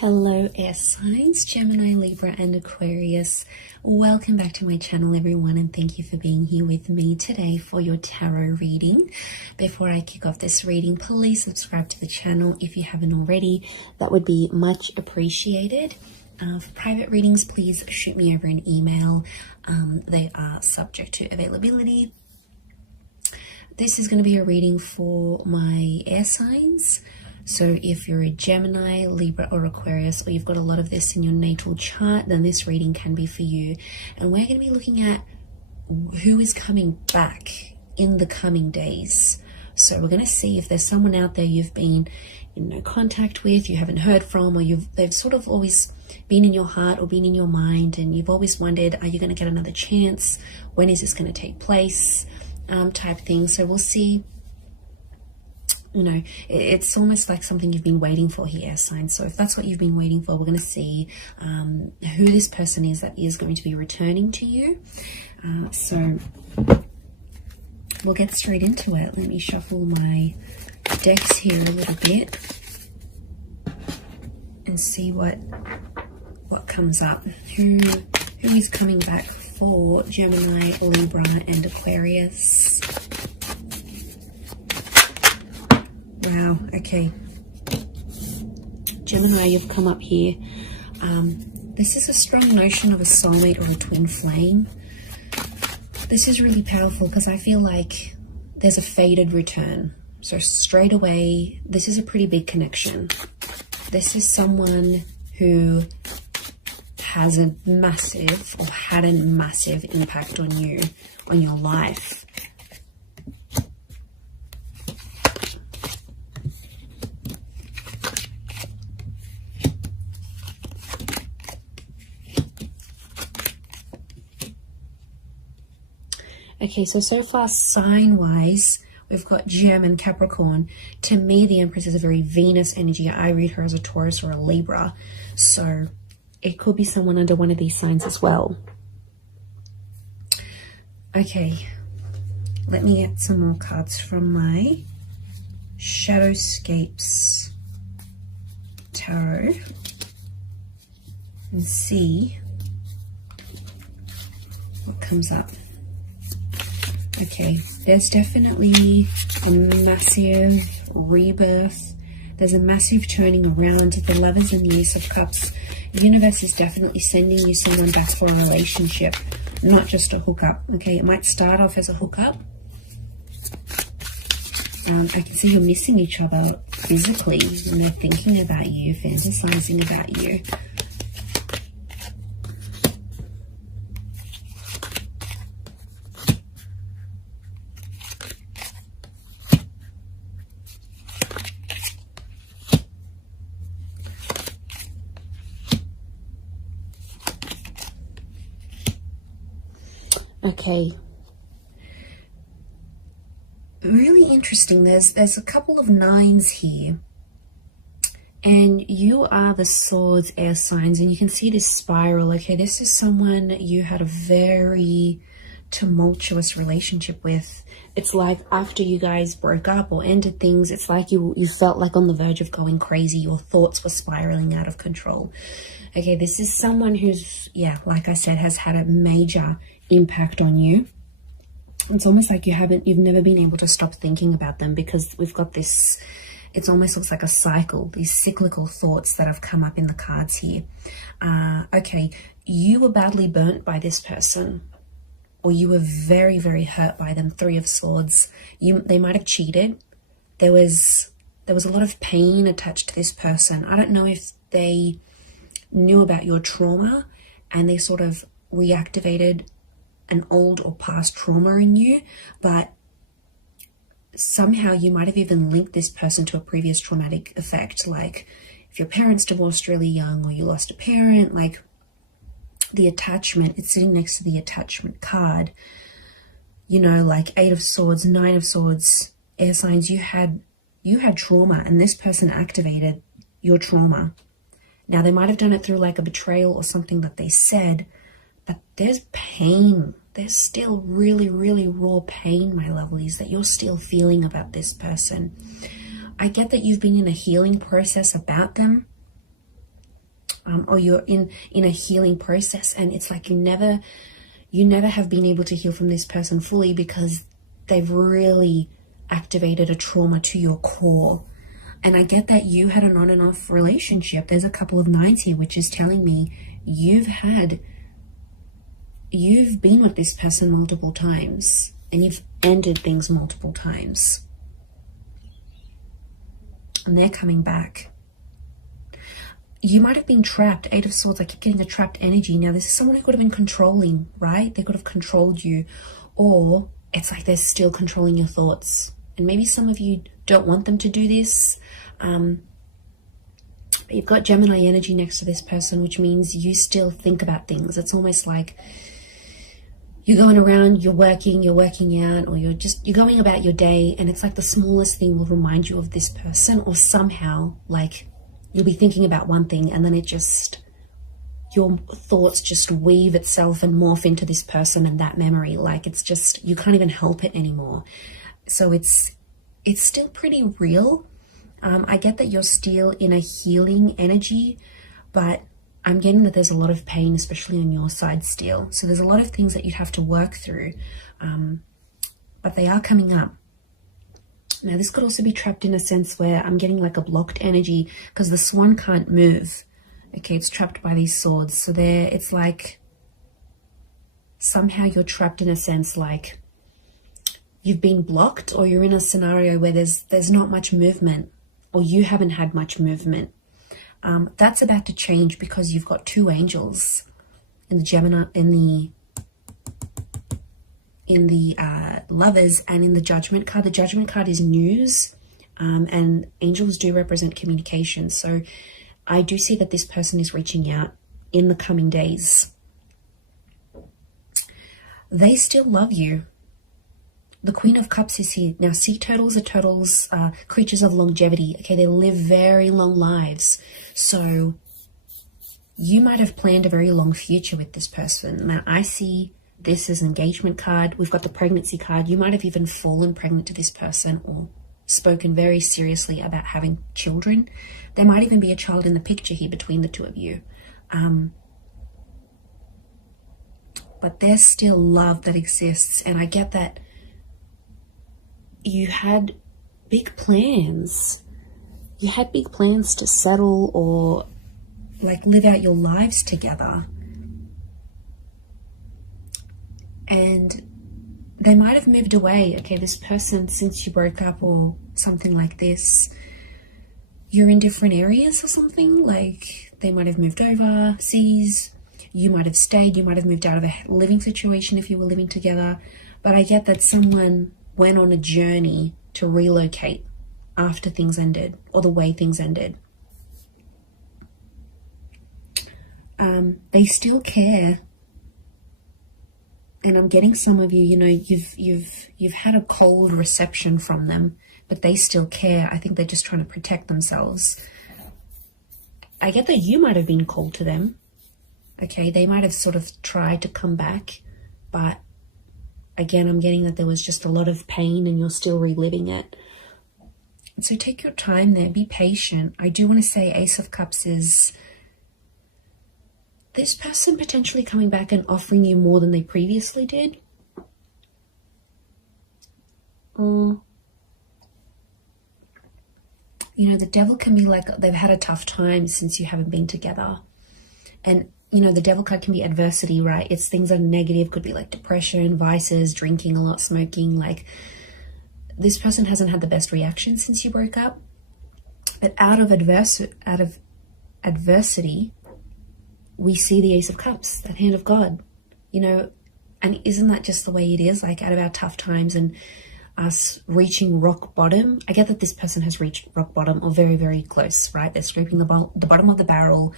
Hello air signs, Gemini, Libra and Aquarius. Welcome back to my channel everyone, and thank you for being here with me today for your tarot reading. Before I kick off this reading, please subscribe to the channel if you haven't already. That would be much appreciated. For private readings, please shoot me over an email. They are subject to availability. This is going to be a reading for my air signs. So if you're a Gemini, Libra or Aquarius, or you've got a lot of this in your natal chart, then this reading can be for you. And we're going to be looking at who is coming back in the coming days. So we're going to see if there's someone out there you've been in no contact with, you haven't heard from, or they've sort of always been in your heart or been in your mind, and you've always wondered, are you going to get another chance? When is this going to take place? Type thing. So we'll see. You know, it's almost like something you've been waiting for here, air signs. So if that's what you've been waiting for, we're going to see who this person is that is going to be returning to you. So we'll get straight into it. Let me shuffle my decks here a little bit and see what comes up. Who is coming back for Gemini, Libra and Aquarius? Wow, okay. Gemini, you've come up here. This is a strong notion of a soulmate or a twin flame. This is really powerful because I feel like there's a fated return. So straight away, this is a pretty big connection. This is someone who has a massive or had a massive impact on you, on your life. Okay, so far sign-wise, we've got Gem and Capricorn. To me, the Empress is a very Venus energy. I read her as a Taurus or a Libra. So it could be someone under one of these signs as well. Okay, let me get some more cards from my Shadowscapes Tarot and see what comes up. Okay, there's definitely a massive rebirth. There's a massive turning around. The Lovers and the Ace of Cups. The universe is definitely sending you someone back for a relationship, not just a hookup. Okay, it might start off as a hookup. I can see you're missing each other physically, and they're thinking about you, fantasizing about you. Okay, really interesting. There's a couple of nines here, and you are the Swords air signs, and you can see this spiral. Okay, this is someone you had a very tumultuous relationship with. It's like after you guys broke up or ended things, it's like you felt like on the verge of going crazy. Your thoughts were spiraling out of control. Okay, this is someone who's, yeah, like I said, has had a major impact on you. It's almost like you've never been able to stop thinking about them, because we've got this, it almost looks like a cycle, these cyclical thoughts that have come up in the cards here. Okay, you were badly burnt by this person, or you were very, very hurt by them. Three of Swords. They might have cheated. There was a lot of pain attached to this person. I don't know if they knew about your trauma and they sort of reactivated an old or past trauma in you, but somehow you might have even linked this person to a previous traumatic effect, like if your parents divorced really young, or you lost a parent. Like the attachment, it's sitting next to the attachment card, you know, like Eight of Swords, Nine of Swords, air signs. You had trauma, and this person activated your trauma. Now they might have done it through like a betrayal or something that they said, but there's pain. There's still really, really raw pain, my lovelies, that you're still feeling about this person. I get that you've been in a healing process about them. or you're in a healing process, and it's like you never have been able to heal from this person fully because they've really activated a trauma to your core. And I get that you had an on and off relationship. There's a couple of nines here, which is telling me you've been with this person multiple times, and you've ended things multiple times. And they're coming back. You might have been trapped. Eight of Swords, I keep getting a trapped energy. Now, this is someone who could have been controlling, right? They could have controlled you. Or it's like they're still controlling your thoughts. And maybe some of you don't want them to do this. You've got Gemini energy next to this person, which means you still think about things. It's almost like you're going around, you're working out, or you're going about your day, and it's like the smallest thing will remind you of this person, or somehow like you'll be thinking about one thing and then your thoughts just weave itself and morph into this person and that memory. Like it's just, you can't even help it anymore. So it's still pretty real. I get that you're still in a healing energy, but I'm getting that there's a lot of pain, especially on your side still. So there's a lot of things that you'd have to work through, but they are coming up. Now, this could also be trapped in a sense where I'm getting like a blocked energy because the swan can't move. Okay, it's trapped by these swords. So it's like somehow you're trapped in a sense like you've been blocked, or you're in a scenario where there's not much movement, or you haven't had much movement. That's about to change because you've got two angels in the Gemini, in the Lovers, and in the Judgment card. The Judgment card is news, and angels do represent communication. So I do see that this person is reaching out in the coming days. They still love you. The Queen of Cups is here. Now, sea turtles are creatures of longevity. Okay, they live very long lives. So you might have planned a very long future with this person. Now, I see this as an engagement card. We've got the pregnancy card. You might have even fallen pregnant to this person or spoken very seriously about having children. There might even be a child in the picture here between the two of you. But there's still love that exists. And I get that you had big plans. You had big plans to settle or like live out your lives together. And they might have moved away. Okay, this person, since you broke up or something like this, you're in different areas or something. Like they might have moved overseas. You might have stayed. You might have moved out of a living situation if you were living together. But I get that someone went on a journey to relocate after things ended, or the way things ended. They still care. And I'm getting some of you, you know, you've had a cold reception from them, but they still care. I think they're just trying to protect themselves. I get that you might have been cold to them. Okay, they might have sort of tried to come back, but again, I'm getting that there was just a lot of pain and you're still reliving it. So take your time there, be patient. I do want to say Ace of Cups is this person potentially coming back and offering you more than they previously did. Or, you know, the Devil can be like they've had a tough time since you haven't been together. And, you know, the Devil card can be adversity, right? It's things that are negative, could be like depression, vices, drinking a lot, smoking. Like this person hasn't had the best reaction since you broke up. But out of adversity, we see the Ace of Cups, that hand of God, you know, and isn't that just the way it is? Like out of our tough times and us reaching rock bottom. I get that this person has reached rock bottom or very, very close, right? They're scraping the bottom of the barrel.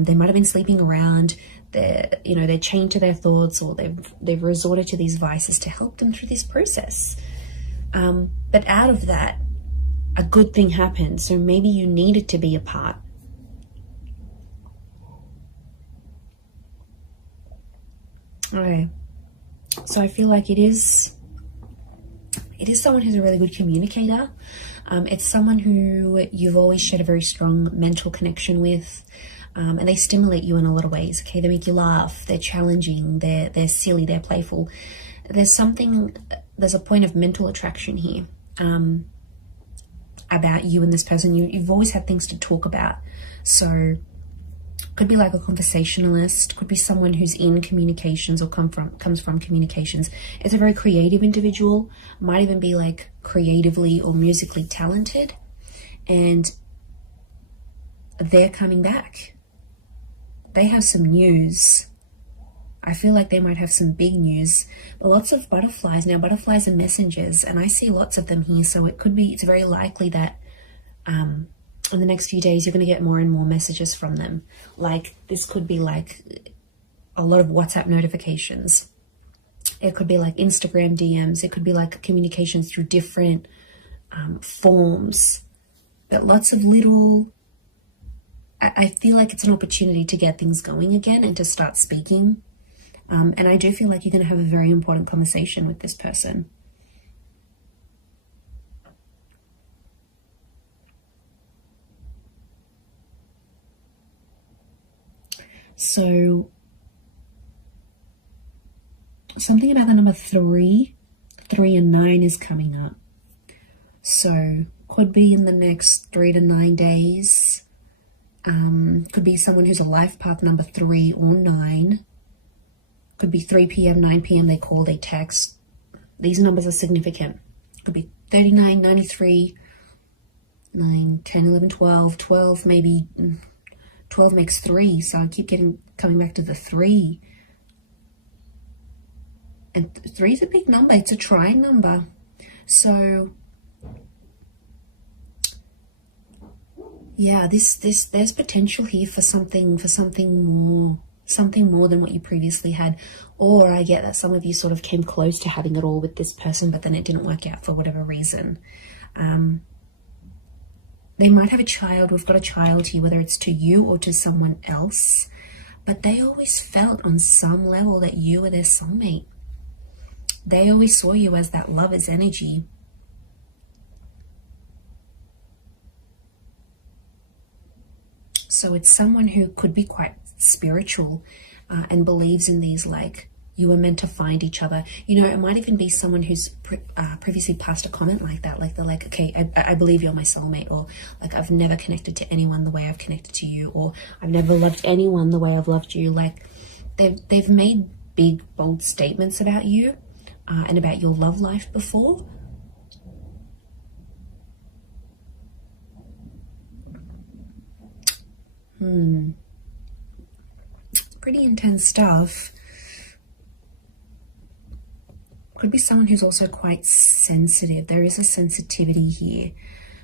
They might have been sleeping around. They're chained to their thoughts, or they've resorted to these vices to help them through this process. But out of that, a good thing happened. So maybe you needed to be apart. Okay, so I feel like it is it is someone who's a really good communicator. It's someone who you've always shared a very strong mental connection with, and they stimulate you in a lot of ways. Okay, they make you laugh, they're challenging, they're silly, they're playful. There's a point of mental attraction here about you and this person. You've always had things to talk about. So could be like a conversationalist, could be someone who's in communications or comes from communications. It's a very creative individual, might even be like creatively or musically talented, and they're coming back. They have some news. I feel like they might have some big news. But lots of butterflies. Now, butterflies are messengers, and I see lots of them here. So it's very likely that in the next few days, you're going to get more and more messages from them. Like, this could be like a lot of WhatsApp notifications. It could be like Instagram DMs. It could be like communications through different forms. But lots of little... I feel like it's an opportunity to get things going again and to start speaking. And I do feel like you're going to have a very important conversation with this person. So, something about the number 3 and 9 is coming up. So, could be in the next 3 to 9 days. Could be someone who's a life path number 3 or 9. Could be 3 p.m., 9 p.m. They call, they text. These numbers are significant. Could be 39, 93, 9, 10, 11, 12, 12 maybe. 12 makes 3, so I keep coming back to the 3. And 3 is a big number. It's a trying number. So yeah, there's potential here for something more than what you previously had. Or I get that some of you sort of came close to having it all with this person, but then it didn't work out for whatever reason. They might have a child. We've got a child here, whether it's to you or to someone else, but they always felt on some level that you were their soulmate. They always saw you as that lover's energy. So it's someone who could be quite spiritual and believes in these, like, you were meant to find each other. You know, it might even be someone who's previously passed a comment like that. Like, they're like, okay, I believe you're my soulmate. Or like, I've never connected to anyone the way I've connected to you. Or I've never loved anyone the way I've loved you. Like, they've made big, bold statements about you and about your love life before. Pretty intense stuff. Could be someone who's also quite sensitive. There is a sensitivity here.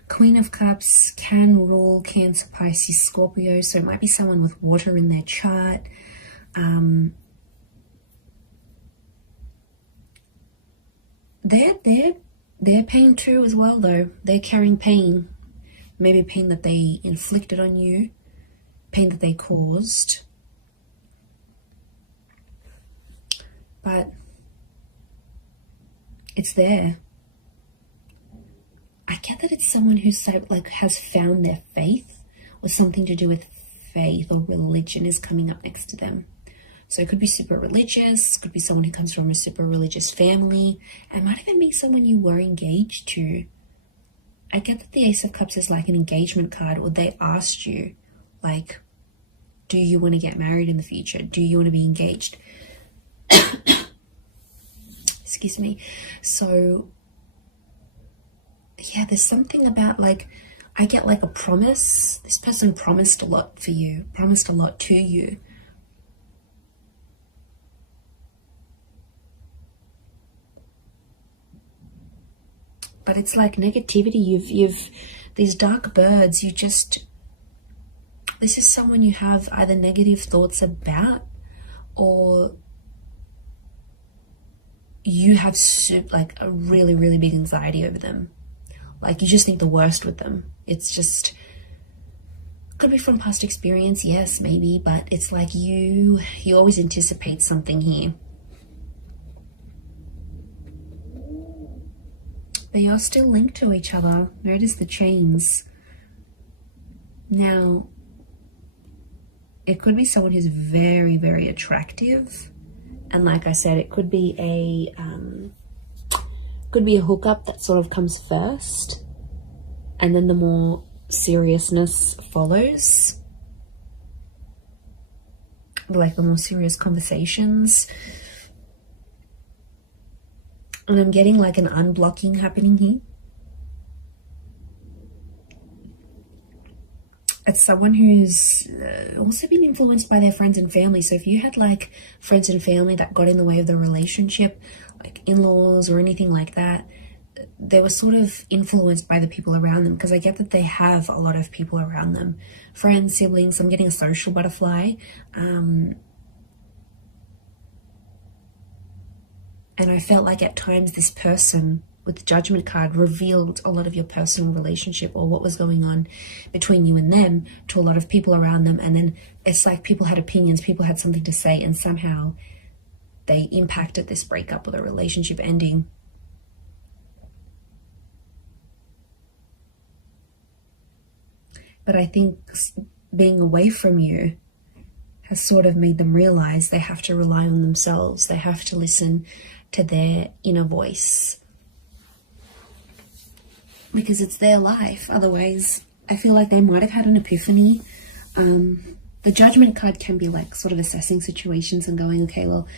Queen of Cups can rule Cancer, Pisces, Scorpio. So it might be someone with water in their chart. They're pain too as well, though. They're carrying pain. Maybe pain that they inflicted on you. Pain that they caused. But it's there. I get that it's someone who's so, like, has found their faith, or something to do with faith or religion is coming up next to them. So it could be super religious, could be someone who comes from a super religious family, and might even be someone you were engaged to. I get that the Ace of Cups is like an engagement card, or they asked you, like, do you want to get married in the future? Do you want to be engaged? Excuse me. So yeah, there's something about, like, I get like a promise. This person promised a lot for you, promised a lot to you. But it's like negativity. You've these dark birds, this is someone you have either negative thoughts about, or you have like a really, really big anxiety over them. Like, you just think the worst with them. It's just, could be from past experience, yes, maybe, but it's like you always anticipate something here. They are still linked to each other. Notice the chains. Now, it could be someone who's very, very attractive. And like I said, it could be a hookup that sort of comes first, and then the more seriousness follows, like the more serious conversations. And I'm getting like an unblocking happening here. It's someone who's also been influenced by their friends and family. So if you had like friends and family that got in the way of the relationship, like in-laws or anything like that, they were sort of influenced by the people around them, because I get that they have a lot of people around them. Friends, siblings, I'm getting a social butterfly. And I felt like at times this person with the Judgment card revealed a lot of your personal relationship or what was going on between you and them to a lot of people around them. And then it's like people had opinions, people had something to say, and somehow they impacted this breakup or the relationship ending. But I think being away from you has sort of made them realize they have to rely on themselves. They have to listen to their inner voice, because it's their life. Otherwise, I feel like they might have had an epiphany. The Judgment card can be like sort of assessing situations and going, okay, well,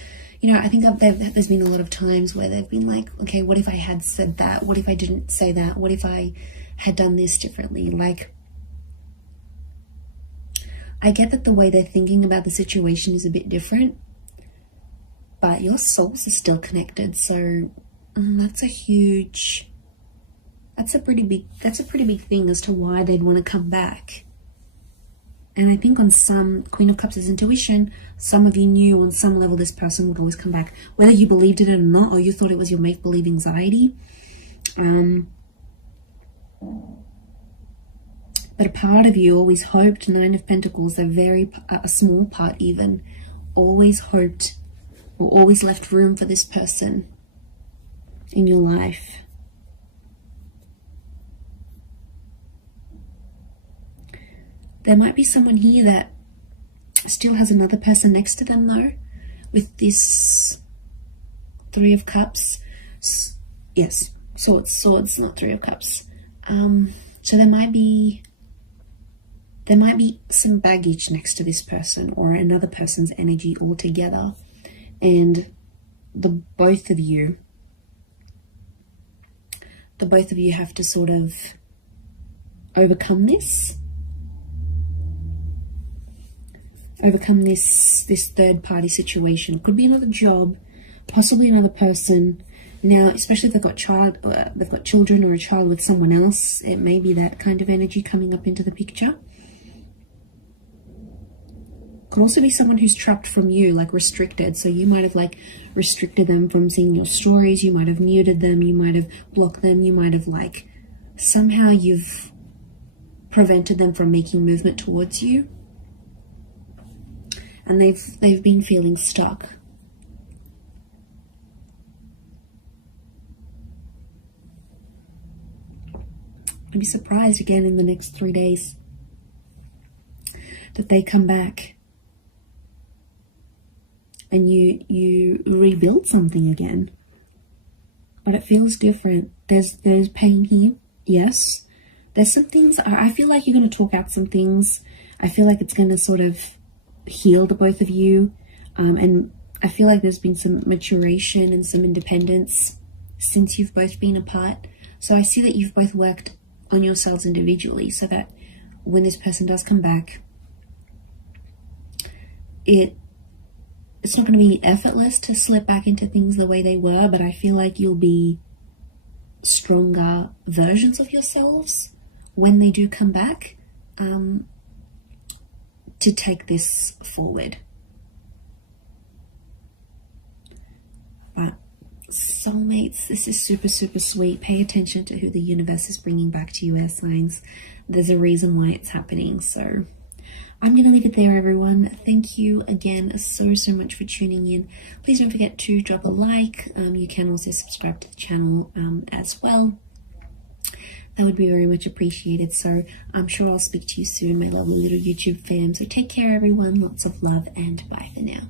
you know, I think there's been a lot of times where they've been like, okay, what if I had said that? What if I didn't say that? What if I had done this differently? Like, I get that the way they're thinking about the situation is a bit different, but your souls are still connected. So that's a pretty big thing as to why they'd want to come back. And I think on some, Queen of Cups is intuition. Some of you knew on some level this person would always come back, whether you believed it or not, or you thought it was your make-believe anxiety. But a part of you always hoped, Nine of Pentacles, a small part even, always hoped or always left room for this person in your life. There might be someone here that still has another person next to them though, with this Three of Cups. Yes, swords, not Three of Cups. So there might be some baggage next to this person or another person's energy altogether, and the both of you have to sort of overcome this third party situation. Could be another job, possibly another person. Now, especially if they've got children or a child with someone else, it may be that kind of energy coming up into the picture. Could also be someone who's trapped from you, like restricted. So you might have like restricted them from seeing your stories. You might have muted them. You might have blocked them. You might have like somehow you've prevented them from making movement towards you. And they've been feeling stuck. I'd be surprised again in the next 3 days that they come back and you rebuild something again. But it feels different. There's pain here, yes. There's some things, I feel like you're going to talk out some things. I feel like it's going to sort of heal the both of you. And I feel like there's been some maturation and some independence since you've both been apart. So I see that you've both worked on yourselves individually so that when this person does come back, it's not going to be effortless to slip back into things the way they were, but I feel like you'll be stronger versions of yourselves when they do come back, to take this forward. But soulmates, this is super, super sweet. Pay attention to who the universe is bringing back to you, air signs. There's a reason why it's happening. So I'm going to leave it there, everyone. Thank you again so much for tuning in. Please don't forget to drop a like. You can also subscribe to the channel as well. that would be very much appreciated. So I'm sure I'll speak to you soon, my lovely little YouTube fam. So take care, everyone. Lots of love, and bye for now.